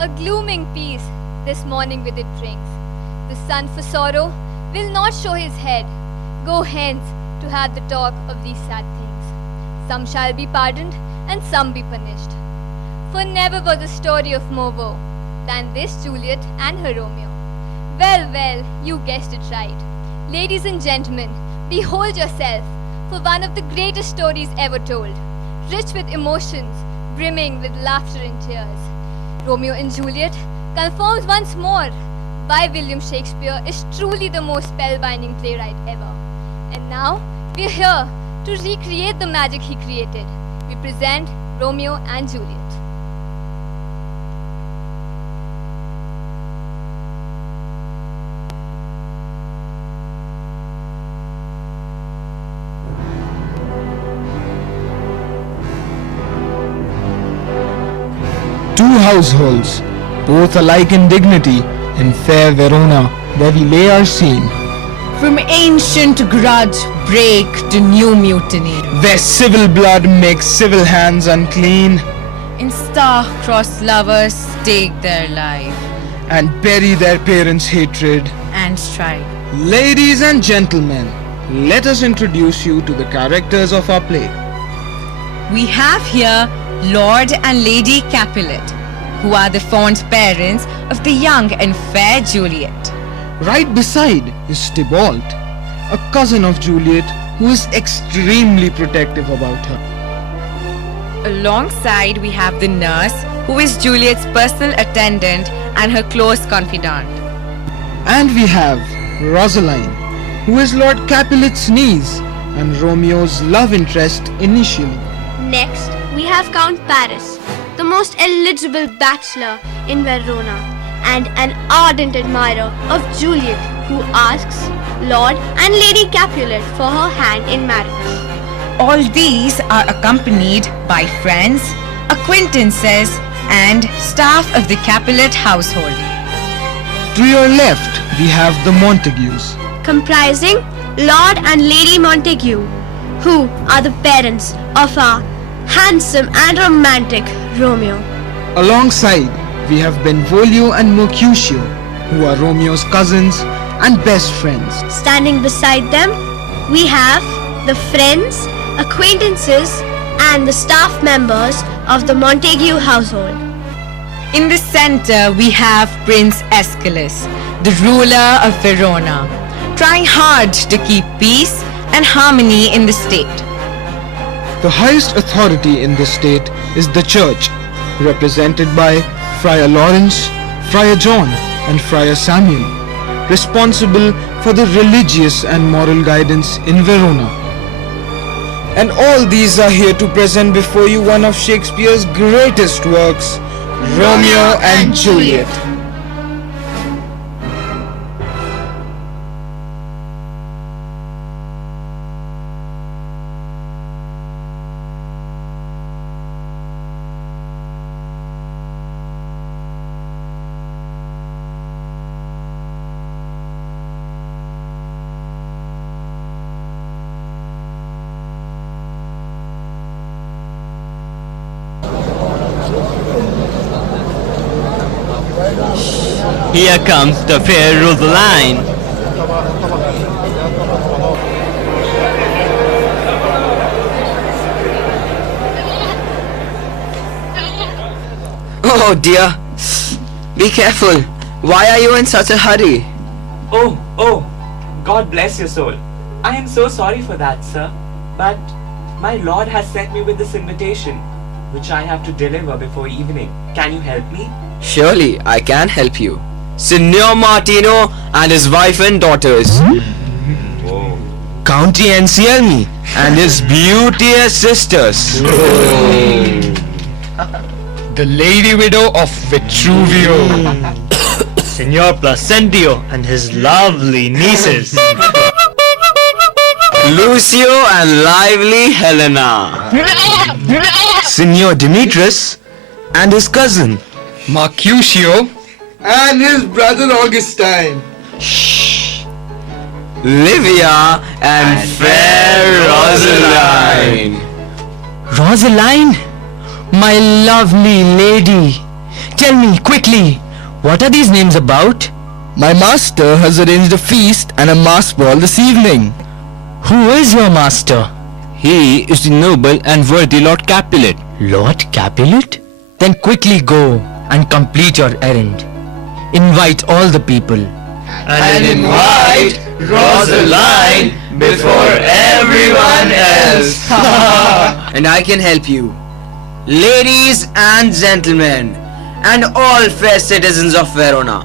A glooming peace this morning with it brings. The sun for sorrow will not show his head. Go hence to have the talk of these sad things. Some shall be pardoned and some be punished. For never was a story of more woe than this Juliet and her Romeo. Well, well, you guessed it right. Ladies and gentlemen, behold yourself for one of the greatest stories ever told, rich with emotions, brimming with laughter and tears. Romeo and Juliet, confirms once more by William Shakespeare, is truly the most spellbinding playwright ever. And now, we're here to recreate the magic he created. We present Romeo and Juliet. Two households, both alike in dignity, in fair Verona, where we lay our scene. From ancient grudge break to new mutiny. Where civil blood makes civil hands unclean, In star-crossed lovers stake their life and bury their parents' hatred. and strife. Ladies and gentlemen, let us introduce you to the characters of our play. We have here Lord and Lady Capulet, who are the fond parents of the young and fair Juliet. Right beside is Tybalt, a cousin of Juliet who is extremely protective about her. Alongside we have the nurse, who is Juliet's personal attendant and her close confidant. And we have Rosaline, who is Lord Capulet's niece and Romeo's love interest initially. Next, we have Count Paris, the most eligible bachelor in Verona and an ardent admirer of Juliet, who asks Lord and Lady Capulet for her hand in marriage. All these are accompanied by friends, acquaintances, and staff of the Capulet household. To your left, we have the Montagues. Comprising Lord and Lady Montague, who are the parents of our handsome and romantic Romeo. Alongside, we have Benvolio and Mercutio, who are Romeo's cousins and best friends. Standing beside them, we have the friends, acquaintances, and the staff members of the Montague household. In the center, we have Prince Aeschylus, the ruler of Verona, trying hard to keep peace and harmony in the state. The highest authority in this state is the Church, represented by Friar Lawrence, Friar John, and Friar Samuel, responsible for the religious and moral guidance in Verona. And all these are here to present before you one of Shakespeare's greatest works, Romeo and Juliet. Here comes the fair Rosaline. Oh dear, be careful. Why are you in such a hurry? Oh, God bless your soul. I am so sorry for that, sir. But my lord has sent me with this invitation, which I have to deliver before evening. Can you help me? Surely I can help you. Signor Martino and his wife and daughters. County Anselmi and his beauteous sisters. The lady widow of Vitruvio. Signor Placentio and his lovely nieces. Lucio and lively Helena. Signor Demetrius and his cousin. Mercutio and his brother Augustine. Livia and fair Rosaline. Rosaline, my lovely lady, tell me quickly, what are these names about? My master has arranged a feast and a mass ball this evening. Who is your master? He is the noble and worthy Lord Capulet. Lord Capulet? Then quickly go and complete your errand. Invite all the people. And invite Rosaline before everyone else. And I can help you. Ladies and gentlemen, and all fair citizens of Verona,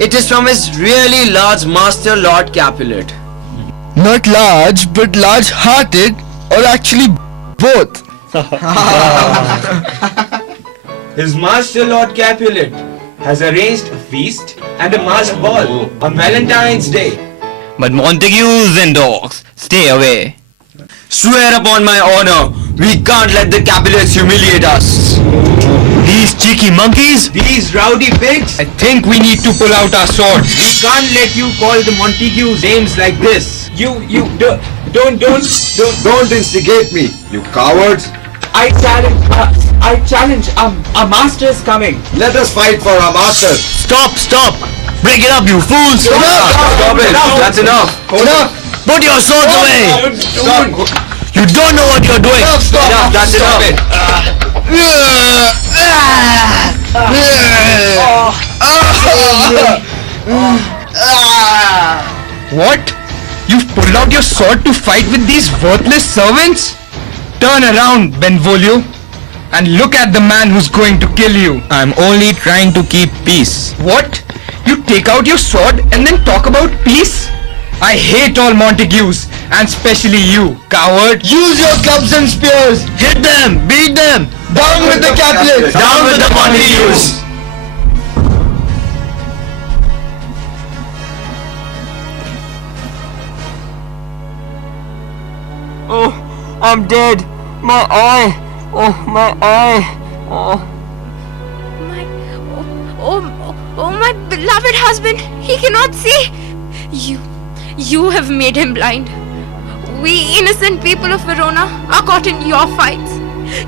it is from his really large master Lord Capulet. Not large, but large-hearted, or actually both. His master Lord Capulet has arranged a feast and a masked ball on Valentine's Day. But Montagues and dogs, stay away. Swear upon my honor, we can't let the Capulets humiliate us. These cheeky monkeys? These rowdy pigs, I think we need to pull out our swords. we can't let you call the Montagues names like this. Don't instigate me, you cowards. I challenge, our master is coming. Let us fight for our master. Stop! Break it up, you fools! Stop it, that's enough. Enough! Put your swords away! Stop! You don't know what you're doing! Stop! Enough, that's Stop enough. What? You've pulled out your sword to fight with these worthless servants? Turn around, Benvolio, and look at the man who's going to kill you. I'm only trying to keep peace. What? You take out your sword and then talk about peace? I hate all Montagues, and especially you, coward. Use your clubs and spears! Hit them! Beat them! Down with the Capulets! Down with the Montagues! Oh, I'm dead. My eye. Oh, my eye. Oh. My beloved husband, he cannot see. You have made him blind. We innocent people of Verona are caught in your fights.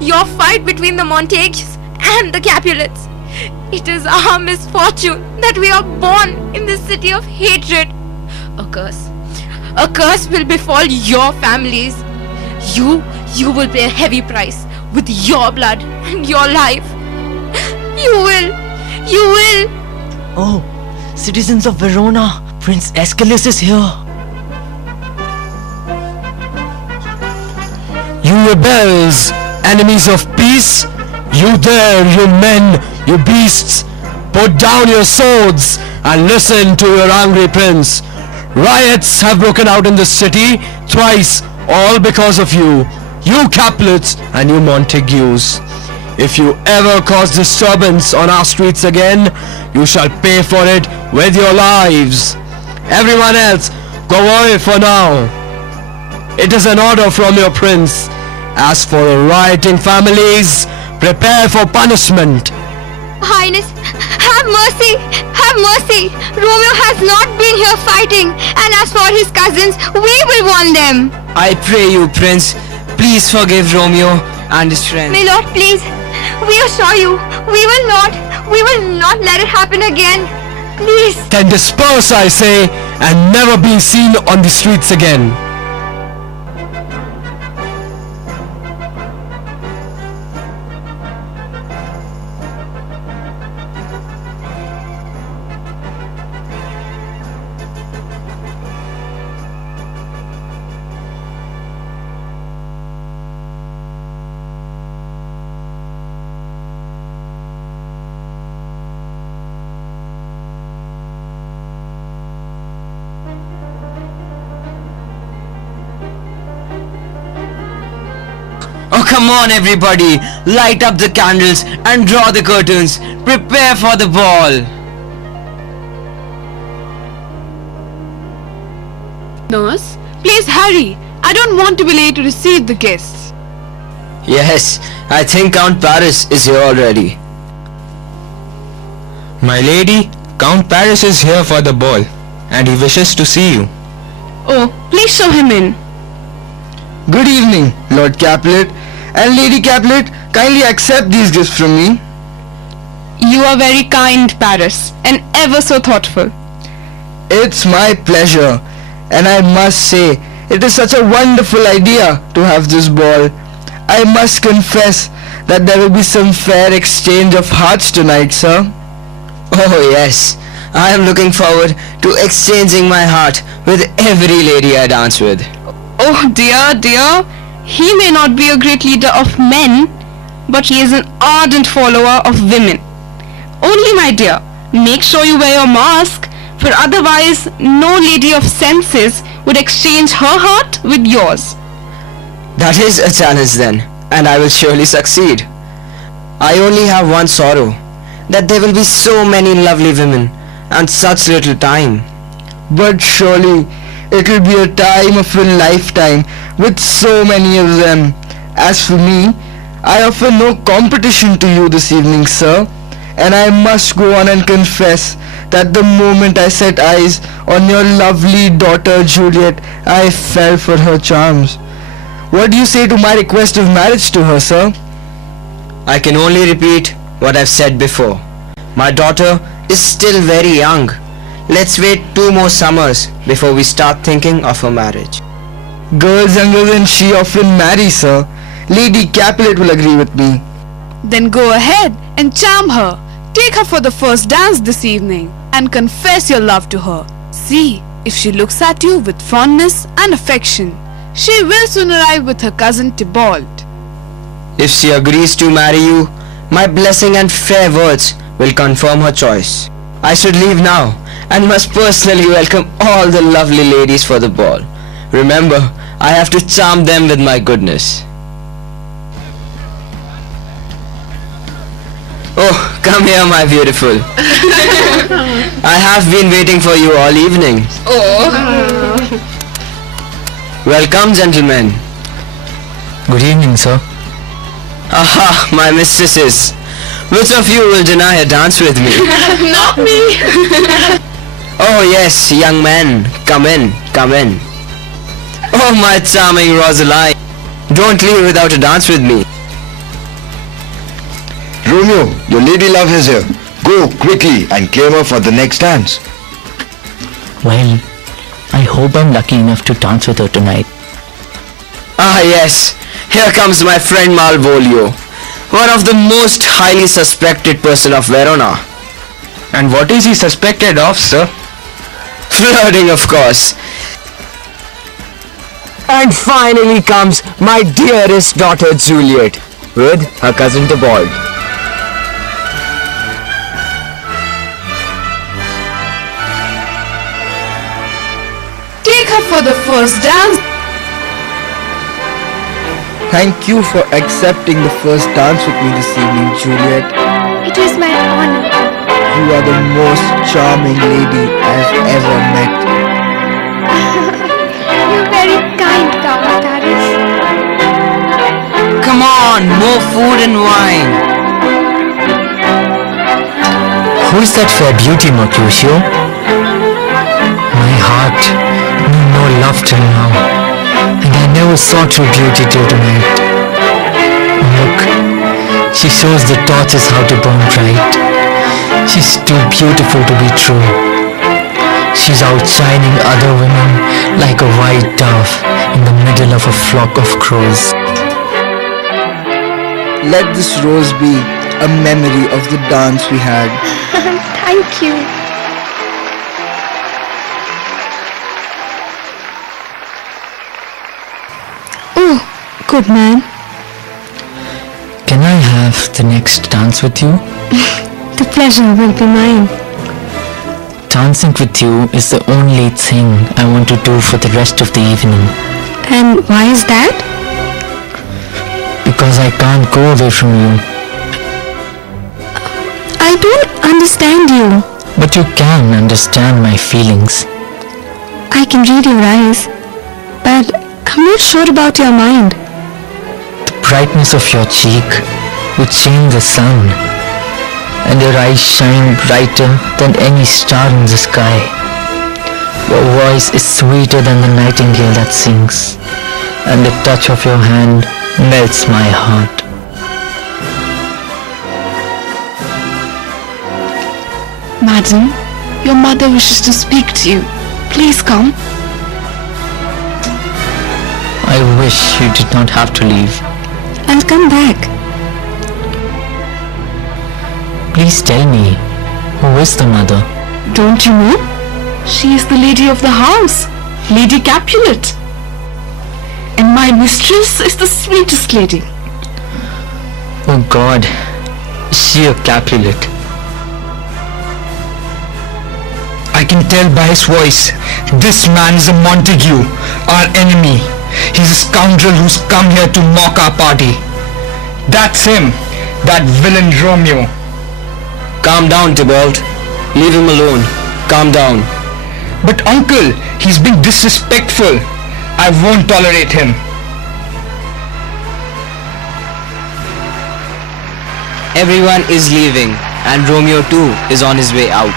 Your fight between the Montagues and the Capulets. It is our misfortune that we are born in this city of hatred. A curse will befall your families. You will pay a heavy price with your blood and your life. You will. Oh, citizens of Verona, Prince Aeschylus is here. You rebels, enemies of peace, you there, you men, you beasts, put down your swords and listen to your angry prince. Riots have broken out in this city thrice, all because of you Capulets and you Montagues. If you ever cause disturbance on our streets again, you shall pay for it with your lives. Everyone else, go away for now. It is an order from your prince. As for the rioting families, prepare for punishment. Highness, have mercy! Have mercy! Romeo has not been here fighting, and as for his cousins, we will warn them. I pray you, Prince, please forgive Romeo and his friends. My lord, please, we assure you, we will not let it happen again. Please. Then disperse, I say, and never be seen on the streets again. Oh, come on, everybody! Light up the candles and draw the curtains. Prepare for the ball. Nurse, please hurry. I don't want to be late to receive the guests. Yes, I think Count Paris is here already. My lady, Count Paris is here for the ball, and he wishes to see you. Oh, please show him in. Good evening, Lord Capulet and Lady Capulet. Kindly accept these gifts from me. You are very kind, Paris, and ever so thoughtful. It's my pleasure, and I must say, it is such a wonderful idea to have this ball. I must confess that there will be some fair exchange of hearts tonight, sir. Oh yes, I am looking forward to exchanging my heart with every lady I dance with. Oh dear, dear. He may not be a great leader of men, but he is an ardent follower of women. Only, my dear, make sure you wear your mask, for otherwise no lady of senses would exchange her heart with yours. That is a challenge then, and I will surely succeed. I only have one sorrow, that there will be so many lovely women and such little time. But surely it will be a time of a lifetime with so many of them. As for me, I offer no competition to you this evening, sir, and I must go on and confess that the moment I set eyes on your lovely daughter Juliet, I fell for her charms. What do you say to my request of marriage to her, sir? I can only repeat what I've said before. My daughter is still very young. Let's wait 2 more summers before we start thinking of her marriage. Girls younger than she often marry, sir. Lady Capulet will agree with me. Then go ahead and charm her. Take her for the first dance this evening and confess your love to her. See if she looks at you with fondness and affection. She will soon arrive with her cousin Tybalt. If she agrees to marry you, my blessing and fair words will confirm her choice. I should leave now and must personally welcome all the lovely ladies for the ball. Remember, I have to charm them with my goodness. Oh, come here, my beautiful. I have been waiting for you all evening. Welcome, gentlemen. Good evening, sir. Aha, my mistresses. Which of you will deny a dance with me? Not me. Oh yes, young man. Come in, come in. Oh, my charming Rosaline. Don't leave without a dance with me. Romeo, your lady love is here. Go quickly and claim her for the next dance. Well, I hope I'm lucky enough to dance with her tonight. Ah yes, here comes my friend Malvolio, one of the most highly suspected person of Verona. And what is he suspected of, sir? Flirting, of course. And finally comes my dearest daughter Juliet, with her cousin Tybalt. Take her for the first dance. Thank you for accepting the first dance with me this evening, Juliet. It is my honor. You are the most charming lady I've ever met. You're very kind, Count Paris. Come on, more food and wine. Who is that fair beauty, Mercutio? My heart knew no love till now, and I never saw true beauty till tonight. Look, she shows the torches how to burn bright. She's too beautiful to be true. She's outshining other women like a white dove in the middle of a flock of crows. Let this rose be a memory of the dance we had. Thank you. Oh, good man. Can I have the next dance with you? The pleasure will be mine. Dancing with you is the only thing I want to do for the rest of the evening. And why is that? Because I can't go away from you. I don't understand you. But you can understand my feelings. I can read your eyes, but I'm not sure about your mind. The brightness of your cheek would change the sun, and your eyes shine brighter than any star in the sky. Your voice is sweeter than the nightingale that sings, and the touch of your hand melts my heart. Madam, your mother wishes to speak to you. Please come. I wish you did not have to leave. I'll come back. Please tell me, who is the mother? Don't you know? She is the lady of the house, Lady Capulet. And my mistress is the sweetest lady. Oh God, is she a Capulet? I can tell by his voice, this man is a Montague, our enemy. He's a scoundrel who's come here to mock our party. That's him, that villain Romeo. Calm down, Tybalt. Leave him alone. Calm down. But uncle, he's being disrespectful. I won't tolerate him. Everyone is leaving, and Romeo too is on his way out.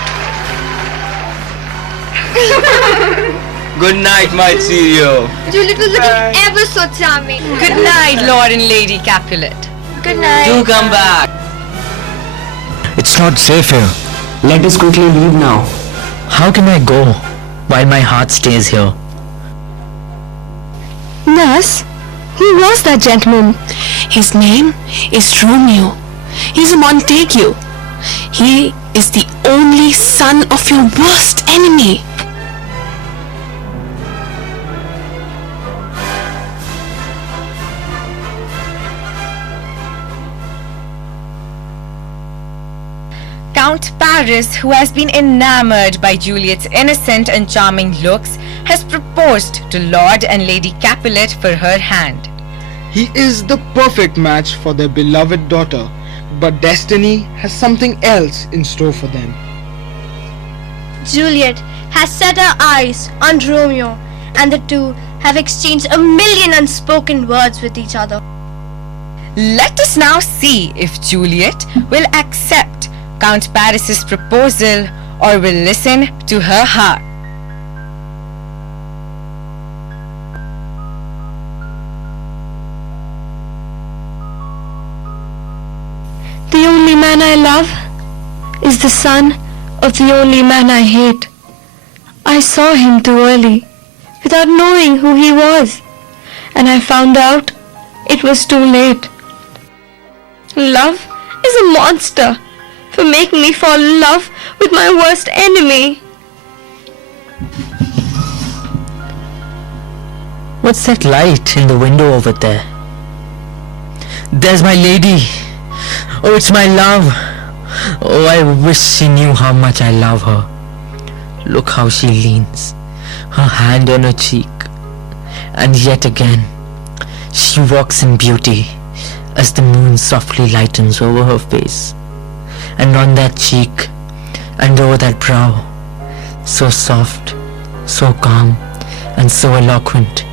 Good night, my Cheerio. Juliet was looking ever so charming. Good night, Lord and Lady Capulet. Good night. Do come back. It's not safe here. Let us quickly leave now. How can I go while my heart stays here? Nurse, who was that gentleman? His name is Romeo. He's a Montague. He is the only son of your worst enemy. Count Paris, who has been enamored by Juliet's innocent and charming looks, has proposed to Lord and Lady Capulet for her hand. He is the perfect match for their beloved daughter, but destiny has something else in store for them. Juliet has set her eyes on Romeo, and the two have exchanged a million unspoken words with each other. Let us now see if Juliet will accept Count Paris's proposal or will listen to her heart. The only man I love is the son of the only man I hate. I saw him too early, without knowing who he was, and I found out it was too late. Love is a monster for making me fall in love with my worst enemy. What's that light in the window over there? There's my lady. Oh, it's my love. Oh, I wish she knew how much I love her. Look how she leans, her hand on her cheek. And yet again, she walks in beauty as the moon softly lightens over her face. And on that cheek, and over that brow, so soft, so calm, and so eloquent.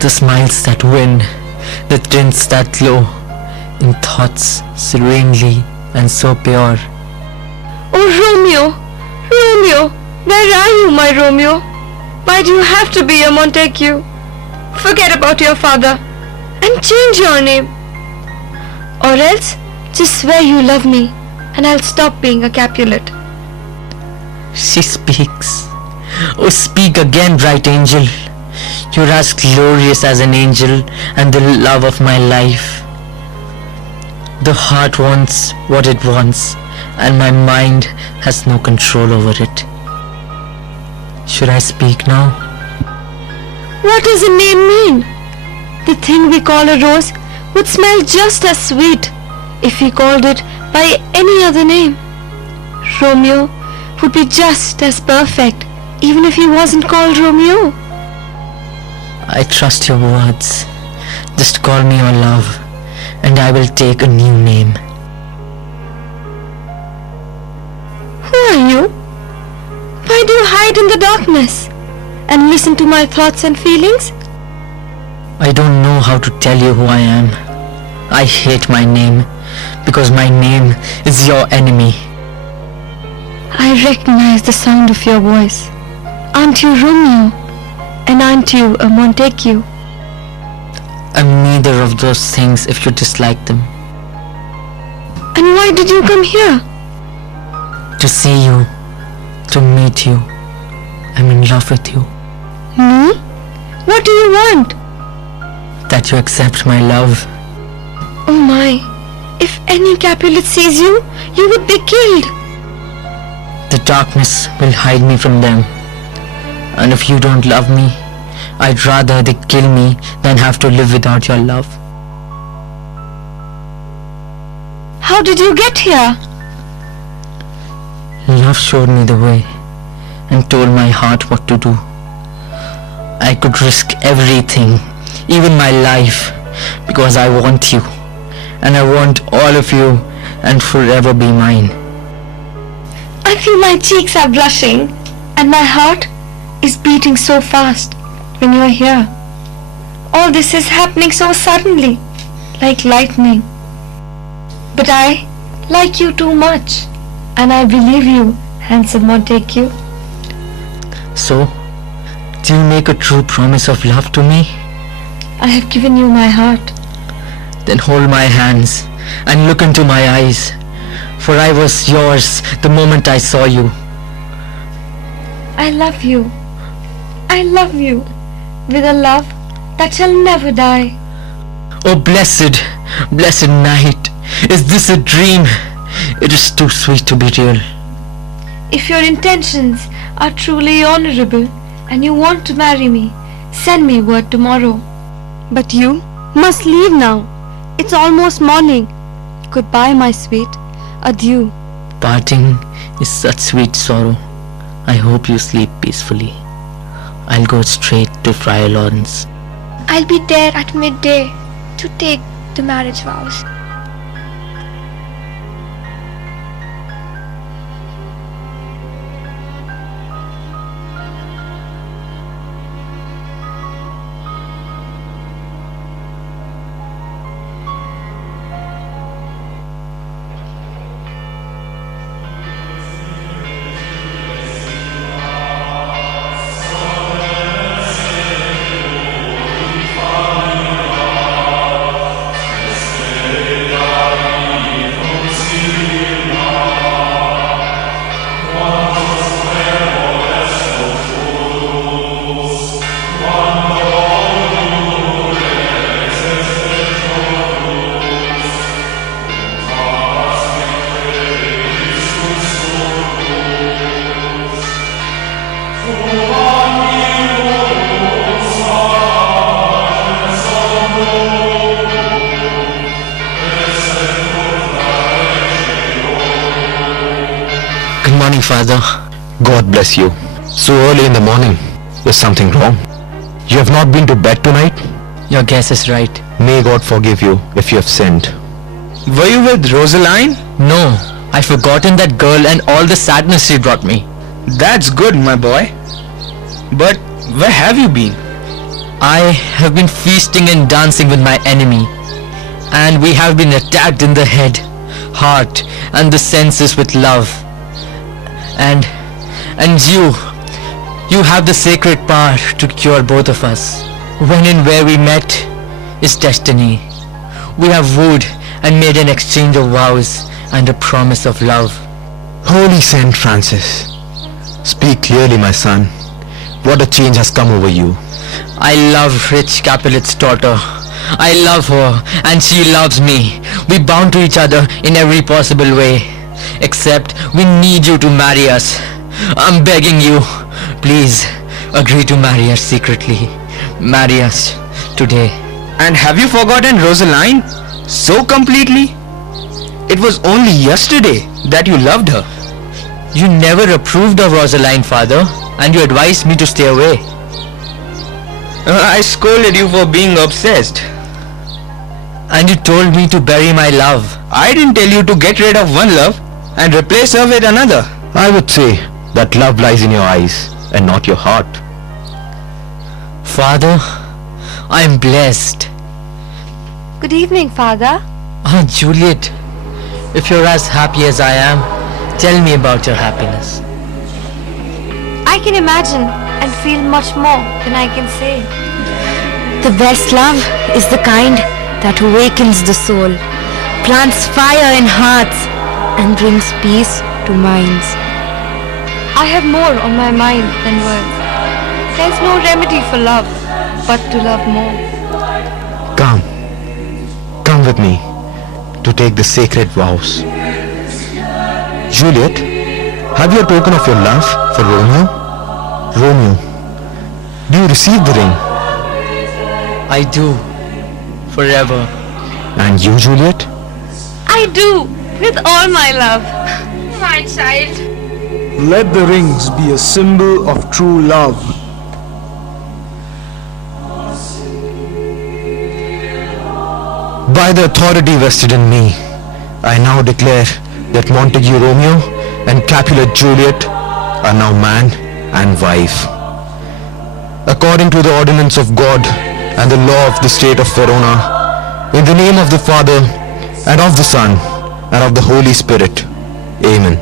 The smiles that win, the tints that glow, in thoughts serenely and so pure. Oh, Romeo! Romeo! Where are you, my Romeo? Why do you have to be a Montague? Forget about your father and change your name. Or else, just swear you love me and I'll stop being a Capulet. She speaks. Oh, speak again, bright angel. You're as glorious as an angel and the love of my life. The heart wants what it wants, and my mind has no control over it. Should I speak now? What does a name mean? The thing we call a rose would smell just as sweet if we called it by any other name. Romeo would be just as perfect even if he wasn't called Romeo. I trust your words. Just call me your love, and I will take a new name. Who are you? Why do you hide in the darkness and listen to my thoughts and feelings? I don't know how to tell you who I am. I hate my name because my name is your enemy. I recognize the sound of your voice. Aren't you Romeo? And aren't you a Montague? I'm neither of those things if you dislike them. And why did you come here? To see you, to meet you. I'm in love with you. Me? What do you want? That you accept my love. Oh my, if any Capulet sees you, you would be killed. The darkness will hide me from them. And if you don't love me, I'd rather they kill me than have to live without your love. How did you get here? Love showed me the way and told my heart what to do. I could risk everything, even my life, because I want you. And I want all of you and forever be mine. I feel my cheeks are blushing and my heart is beating so fast when you're here. All this is happening so suddenly, like lightning. But I like you too much, and I believe you, handsome Montague. So, do you make a true promise of love to me? I have given you my heart. Then hold my hands and look into my eyes, for I was yours the moment I saw you. I love you. I love you with a love that shall never die. Oh blessed, blessed night, is this a dream? It is too sweet to be real. If your intentions are truly honorable and you want to marry me, send me word tomorrow. But you must leave now. It's almost morning. Goodbye, my sweet. Adieu. Parting is such sweet sorrow. I hope you sleep peacefully. I'll go straight to Friar Lawrence. I'll be there at midday to take the marriage vows. Good morning, Father. God bless you. So early in the morning. Is something wrong? You have not been to bed tonight? Your guess is right. May God forgive you if you have sinned. Were you with Rosaline? No, I've forgotten that girl and all the sadness she brought me. That's good, my boy. But where have you been? I have been feasting and dancing with my enemy, and we have been attacked in the head, heart, and the senses with love. And you have the sacred power to cure both of us. When and where we met is destiny. We have wooed and made an exchange of vows and a promise of love. Holy Saint Francis, speak clearly, my son. What a change has come over you. I love rich Capulet's daughter. I love her and she loves me. We bound to each other in every possible way. Except we need you to marry us. I'm begging you, please agree to marry us secretly. Marry us today. And have you forgotten Rosaline so completely? It was only yesterday that you loved her. You never approved of Rosaline, Father, and you advised me to stay away. I scolded you for being obsessed. And you told me to bury my love. I didn't tell you to get rid of one love and replace her with another. I would say that love lies in your eyes and not your heart. Father, I am blessed. Good evening, Father. Oh, Juliet, if you're as happy as I am, tell me about your happiness. I can imagine and feel much more than I can say. The best love is the kind that awakens the soul, plants fire in hearts, and brings peace to minds. I have more on my mind than words. There's no remedy for love but to love more. Come. Come with me to take the sacred vows. Juliet, have you a token of your love for Romeo? Romeo, do you receive the ring? I do. Forever. And you, Juliet? I do, with all my love. My child. Let the rings be a symbol of true love. By the authority vested in me, I now declare that Montague Romeo and Capulet Juliet are now man and wife. According to the ordinance of God and the law of the state of Verona, in the name of the Father, and of the Son, and of the Holy Spirit. Amen.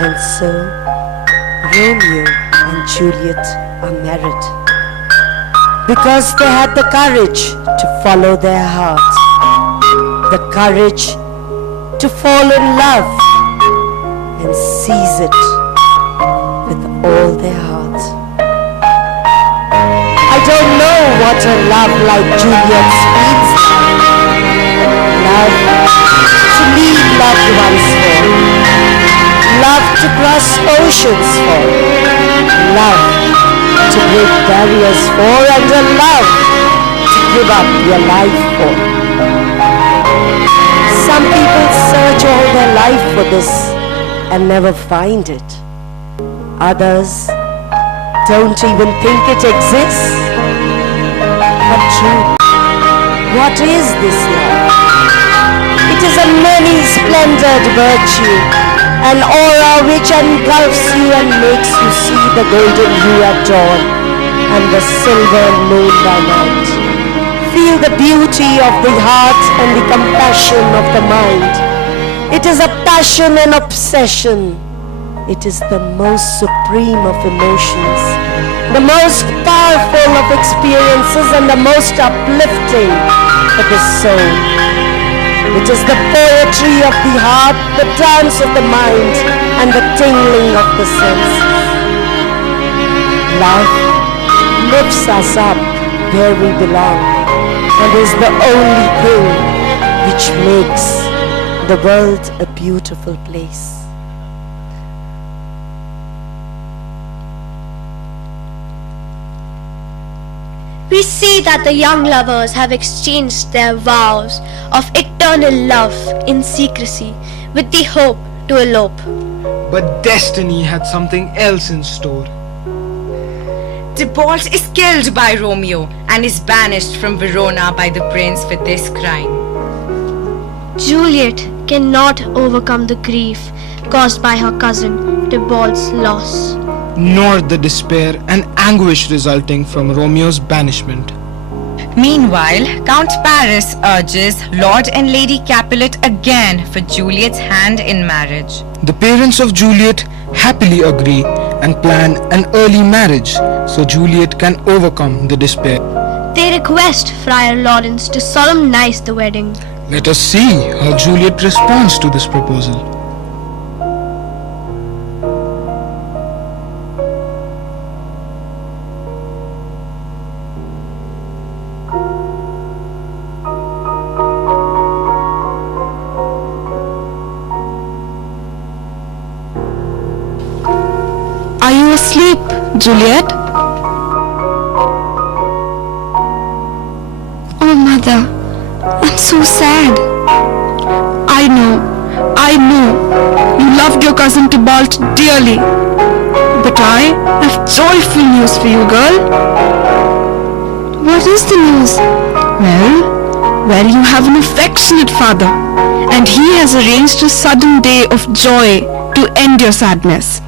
And so, Romeo and Juliet are married because they had the courage to follow their heart, the courage to fall in love and seize it with all their heart. I don't know what a love like Juliet's feels like. Love to leave loved ones for. Love to cross oceans for, love to break barriers for, and a love to give up your life for. Some people search all their life for this and never find it. Others don't even think it exists. But true, what is this love? It is a many-splendored virtue, an aura which engulfs you and makes you see the golden hue at dawn and the silver moon by night. Feel the beauty of the heart and the compassion of the mind. It is a passion and obsession. It is the most supreme of emotions, the most powerful of experiences, and the most uplifting for the soul. It is the poetry of the heart, the dance of the mind, and the tingling of the senses. Love lifts us up where we belong and is the only thing which makes the world a beautiful place. We see that the young lovers have exchanged their vows of eternal love in secrecy with the hope to elope. But destiny had something else in store. Tybalt is killed by Romeo and is banished from Verona by the prince for this crime. Juliet cannot overcome the grief caused by her cousin Tybalt's loss, Nor the despair and anguish resulting from Romeo's banishment. Meanwhile, Count Paris urges Lord and Lady Capulet again for Juliet's hand in marriage. The parents of Juliet happily agree and plan an early marriage so Juliet can overcome the despair. they request Friar Lawrence to solemnize the wedding. Let us see how Juliet responds to this proposal. Are you asleep, Juliet? Oh, Mother, I'm so sad. I know, you loved your cousin Tybalt dearly. But But I have joyful news for you, girl. What is the news? Well, you have an affectionate father, and he has arranged a sudden day of joy to end your sadness.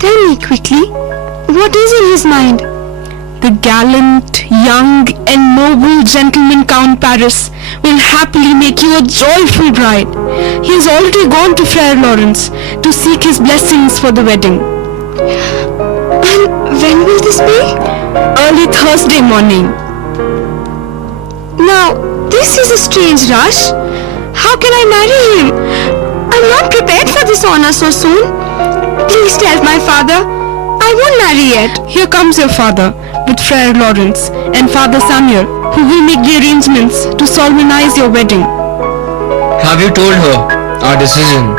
Tell me quickly, what is in his mind? The gallant, young and noble gentleman Count Paris will happily make you a joyful bride. He has already gone to Friar Lawrence to seek his blessings for the wedding. And when will this be? Early Thursday morning. Now, this is a strange rush. How can I marry him? I'm not prepared for this honor so soon. Please tell my father. I won't marry yet. Here comes your father with Friar Lawrence and Father Samuel, who will make the arrangements to solemnize your wedding. Have you told her our decision?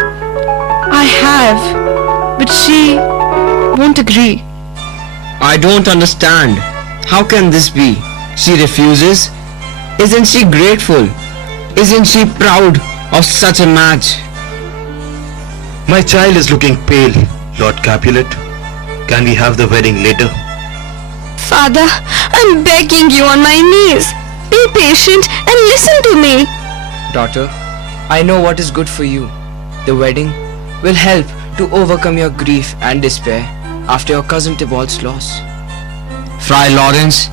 I have, but she won't agree. I don't understand. How can this be? She refuses? Isn't she grateful? Isn't she proud of such a match? My child is looking pale, Lord Capulet. Can we have the wedding later? Father, I'm begging you on my knees. Be patient and listen to me. Daughter, I know what is good for you. The wedding will help to overcome your grief and despair after your cousin Thibault's loss. Friar Lawrence,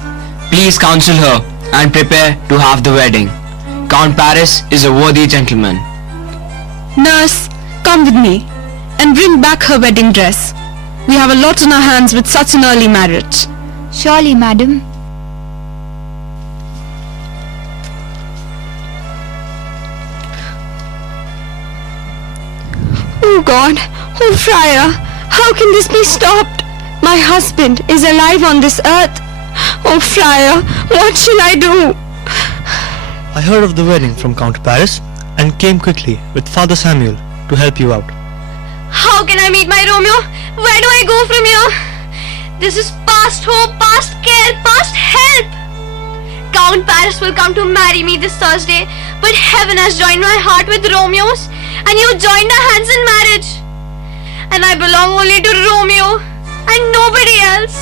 please counsel her and prepare to have the wedding. Count Paris is a worthy gentleman. Nurse, come with me and bring back her wedding dress. We have a lot on our hands with such an early marriage. Surely, madam. Oh God, oh Friar, how can this be stopped? My husband is alive on this earth. Oh Friar, what shall I do? I heard of the wedding from Count Paris and came quickly with Father Samuel to help you out. How can I meet my Romeo? Where do I go from here? This is past hope, past care, past help. Count Paris will come to marry me this Thursday, but heaven has joined my heart with Romeo's, and you joined our hands in marriage. And I belong only to Romeo and nobody else.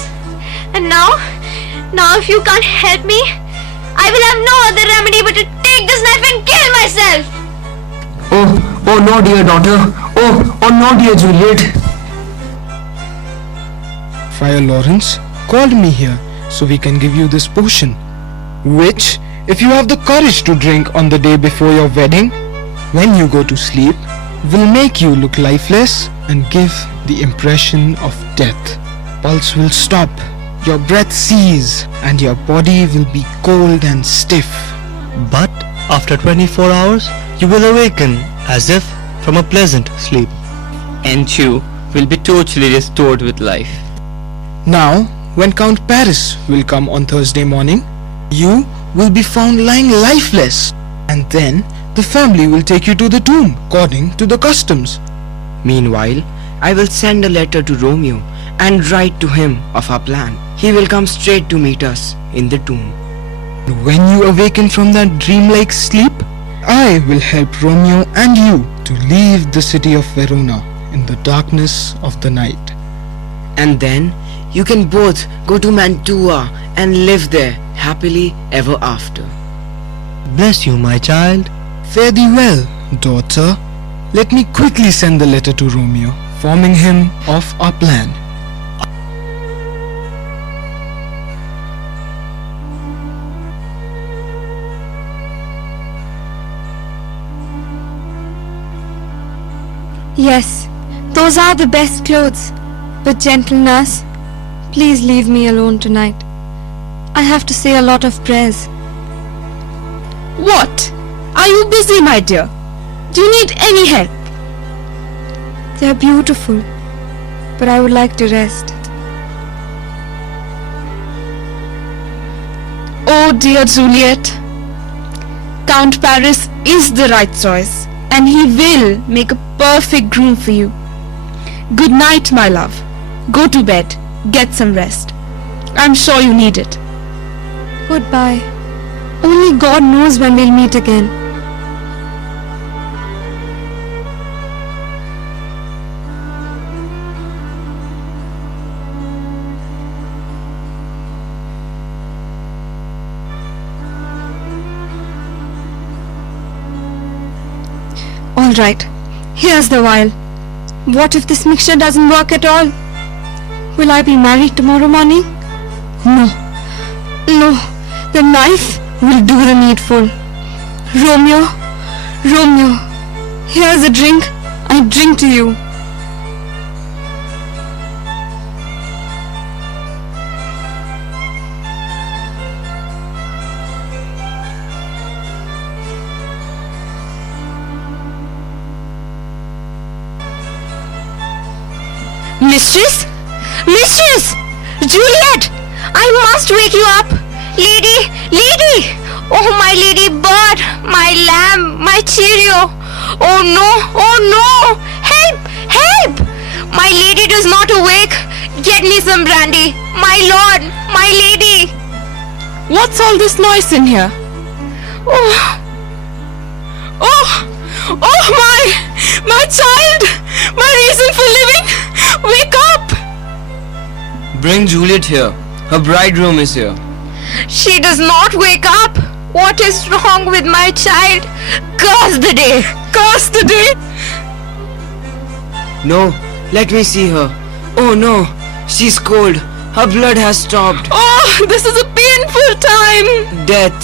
And now if you can't help me, I will have no other remedy but to take this knife and kill myself. Oh no, dear daughter. Oh no, dear Juliet. Friar Lawrence called me here so we can give you this potion, which, if you have the courage to drink on the day before your wedding, when you go to sleep, will make you look lifeless and give the impression of death. Pulse will stop, your breath cease, and your body will be cold and stiff. But after 24 hours, you will awaken as if from a pleasant sleep. And you will be totally restored with life. Now, when Count Paris will come on Thursday morning, you will be found lying lifeless, and then the family will take you to the tomb according to the customs. Meanwhile, I will send a letter to Romeo and write to him of our plan. He will come straight to meet us in the tomb. When you awaken from that dreamlike sleep, I will help Romeo and you to leave the city of Verona in the darkness of the night. And then you can both go to Mantua and live there happily ever after. Bless you, my child. Fare thee well, daughter. Let me quickly send the letter to Romeo, informing him of our plan. Yes, those are the best clothes. But gentle nurse, please leave me alone tonight. I have to say a lot of prayers. What? Are you busy, my dear? Do you need any help? They are beautiful, but I would like to rest. Oh dear Juliet, Count Paris is the right choice, and he will make a perfect groom for you. Good night, my love. Go to bed, get some rest. I'm sure you need it. Goodbye. Only God knows when we'll meet again. All right, here's the vial. What if this mixture doesn't work at all? Will I be married tomorrow morning? No, no, the knife will do the needful. Romeo, Romeo, here's a drink. I drink to you. Mistress? Mistress! Juliet! I must wake you up! Lady! Lady! Oh, my lady bird! My lamb! My Cheerio! Oh no! Oh no! Help! Help! My lady does not awake! Get me some brandy! My lord! My lady! What's all this noise in here? Oh! Oh! Oh my child! My reason for living! Wake up! Bring Juliet here. Her bridegroom is here. She does not wake up! What is wrong with my child? Curse the day! Curse the day! No, let me see her. Oh no, she's cold. Her blood has stopped. Oh, this is a painful time! Death.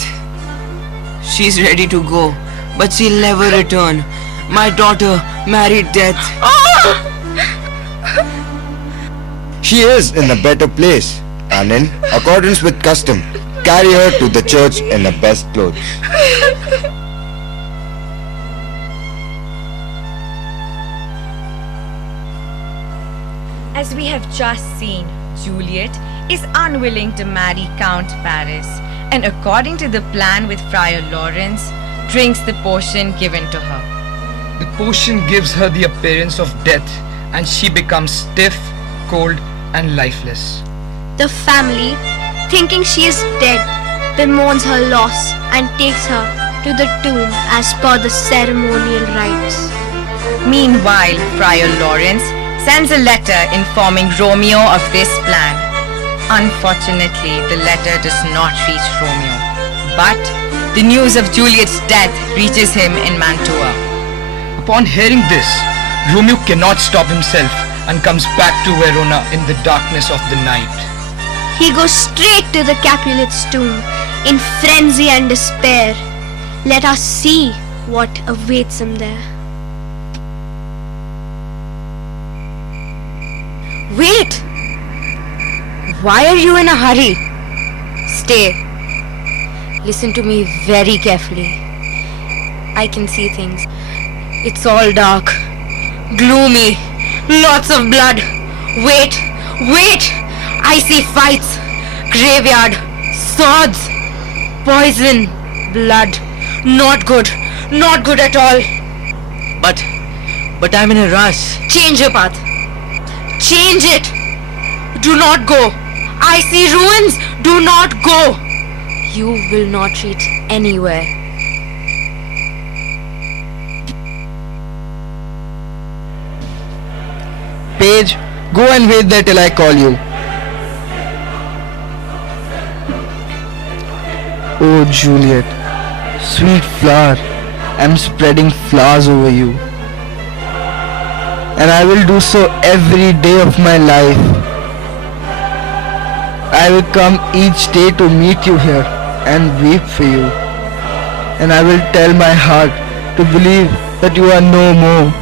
She's ready to go, but she'll never return. My daughter married death. Oh! She is in a better place, and in accordance with custom, carry her to the church in her best clothes. As we have just seen, Juliet is unwilling to marry Count Paris, and according to the plan with Friar Lawrence, drinks the potion given to her. The potion gives her the appearance of death, and she becomes stiff, cold, and lifeless. The family, thinking she is dead, bemoans her loss and takes her to the tomb as per the ceremonial rites. Meanwhile, Friar Lawrence sends a letter informing Romeo of this plan. Unfortunately, the letter does not reach Romeo, but the news of Juliet's death reaches him in Mantua. Upon hearing this, Romeo cannot stop himself and comes back to Verona in the darkness of the night. He goes straight to the Capulet's tomb in frenzy and despair. Let us see what awaits him there. Wait! Why are you in a hurry? Stay. Listen to me very carefully. I can see things. It's all dark, gloomy, lots of blood. Wait, wait! I see fights, graveyard, swords, poison, blood. Not good at all. But I'm in a rush. Change your path. Change it. Do not go. I see ruins. Do not go. You will not reach anywhere. Page, go and wait there till I call you. Oh, Juliet, sweet flower, I'm spreading flowers over you. And I will do so every day of my life. I will come each day to meet you here and weep for you. And I will tell my heart to believe that you are no more.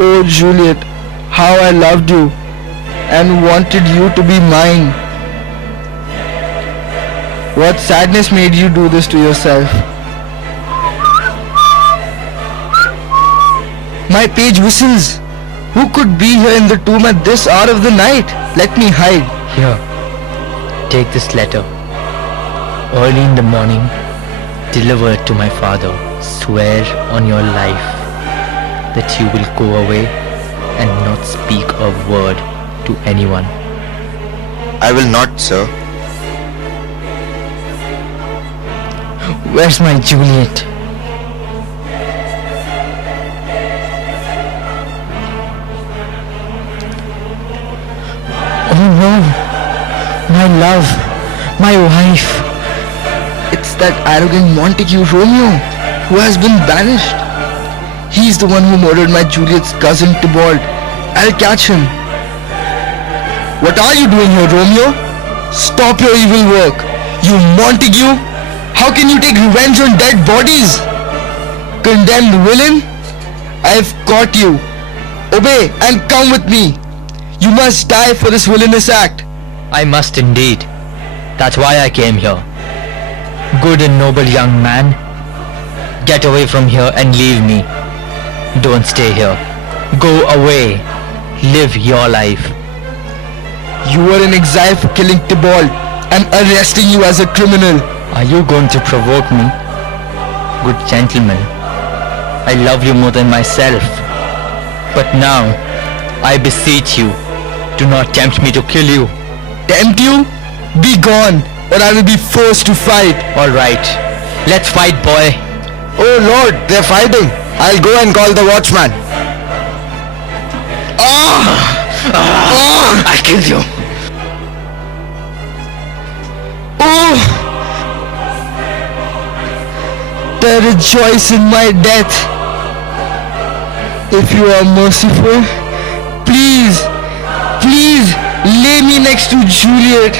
Oh, Juliet, how I loved you and wanted you to be mine. What sadness made you do this to yourself? My page whistles. Who could be here in the tomb at this hour of the night? Let me hide. Here, take this letter. Early in the morning, deliver it to my father. Swear on your life that you will go away and not speak a word to anyone. I will not, sir. Where's my Juliet? Oh no! My love! My wife! It's that arrogant Montague Romeo who has been banished. He's the one who murdered my Juliet's cousin Tybalt. I'll catch him. What are you doing here, Romeo? Stop your evil work. You Montague! How can you take revenge on dead bodies? Condemned villain! I've caught you. Obey and come with me. You must die for this villainous act. I must indeed. That's why I came here. Good and noble young man, get away from here and leave me. Don't stay here. Go away. Live your life. You were in exile for killing Tybalt. I'm arresting you as a criminal. Are you going to provoke me? Good gentleman, I love you more than myself. But now, I beseech you, do not tempt me to kill you. Tempt you? Be gone, or I will be forced to fight. Alright, let's fight, boy. Oh Lord, they're fighting. I'll go and call the watchman. I killed you. Oh! They rejoice in my death. If you are merciful, please, please lay me next to Juliet.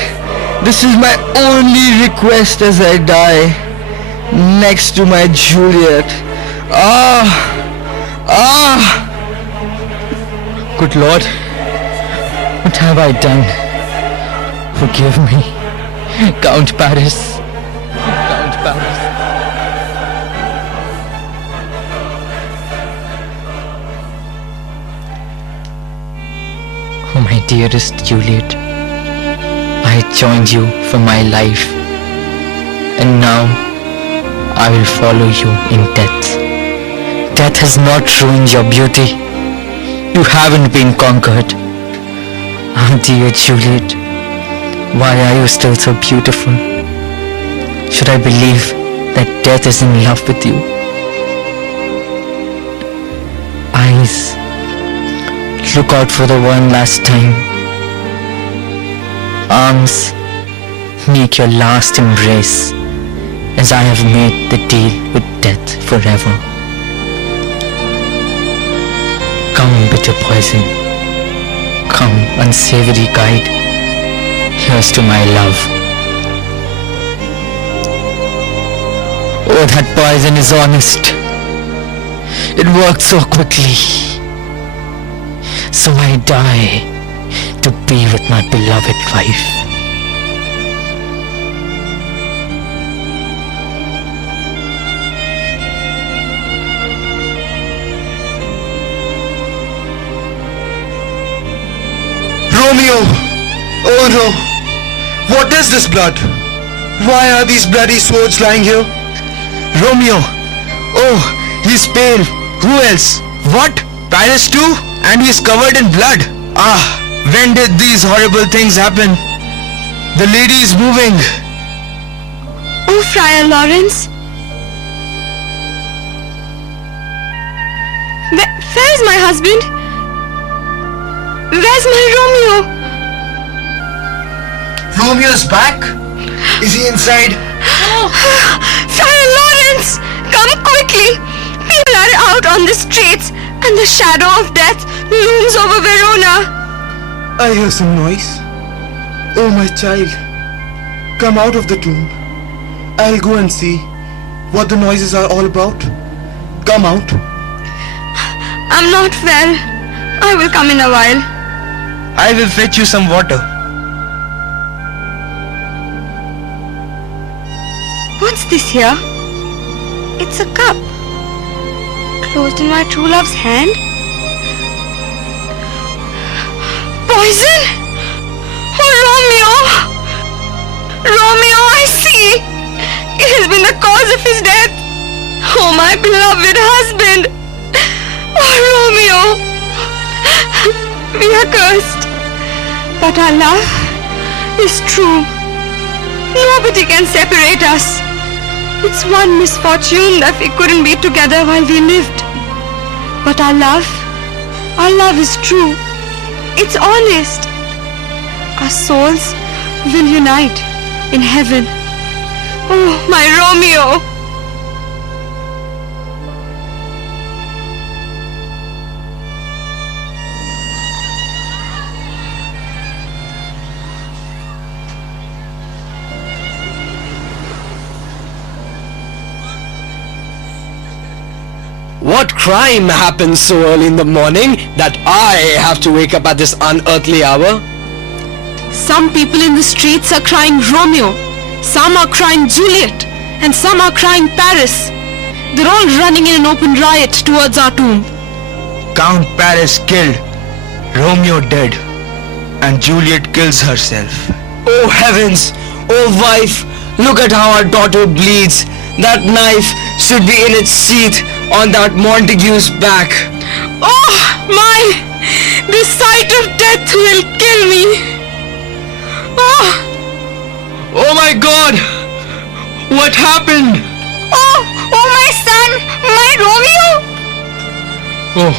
This is my only request as I die. Next to my Juliet. Good Lord, what have I done? Forgive me, Count Paris. Count Paris. Oh, my dearest Juliet, I joined you for my life, and now I will follow you in death. Death has not ruined your beauty. You haven't been conquered. Oh, dear Juliet, why are you still so beautiful? Should I believe that death is in love with you? Eyes, look out for the one last time. Arms, make your last embrace, as I have made the deal with death forever. Come, bitter poison. Come, unsavory guide. Here's to my love. Oh, that poison is honest. It works so quickly. So I die to be with my beloved wife. Romeo! Oh no! What is this blood? Why are these bloody swords lying here? Romeo! Oh, he's pale. Who else? What? Paris too? And he's covered in blood. When did these horrible things happen? The lady is moving. Oh, Friar Lawrence. Where's my husband? Where's my Romeo? Romeo's back? Is he inside? Friar Lawrence! Come quickly! People are out on the streets and the shadow of death looms over Verona. I hear some noise. Oh, my child. Come out of the tomb. I'll go and see what the noises are all about. Come out. I'm not well. I will come in a while. I will fetch you some water. What's this here? It's a cup. Closed in my true love's hand. Poison? Oh, Romeo! Romeo, I see! It has been the cause of his death. Oh, my beloved husband! Oh, Romeo! We are cursed. But our love is true. Nobody can separate us. It's one misfortune that we couldn't be together while we lived. But our love is true. It's honest. Our souls will unite in heaven. Oh, my Romeo! What crime happened so early in the morning that I have to wake up at this unearthly hour? Some people in the streets are crying Romeo, some are crying Juliet, and some are crying Paris. They're all running in an open riot towards our tomb. Count Paris killed, Romeo dead, and Juliet kills herself. Oh heavens! Oh wife! Look at how our daughter bleeds. That knife should be in its sheath on that Montague's back. Oh my! The sight of death will kill me. Oh! Oh my God! What happened? Oh my son, my Romeo! Oh,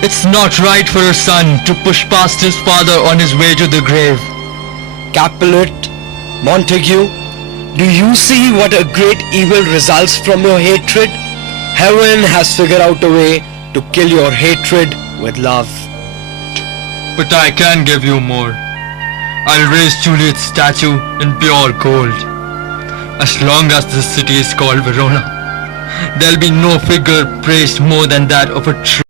it's not right for a son to push past his father on his way to the grave. Capulet, Montague, do you see what a great evil results from your hatred? Heaven has figured out a way to kill your hatred with love. But I can give you more. I'll raise Juliet's statue in pure gold. As long as this city is called Verona, there'll be no figure praised more than that of a true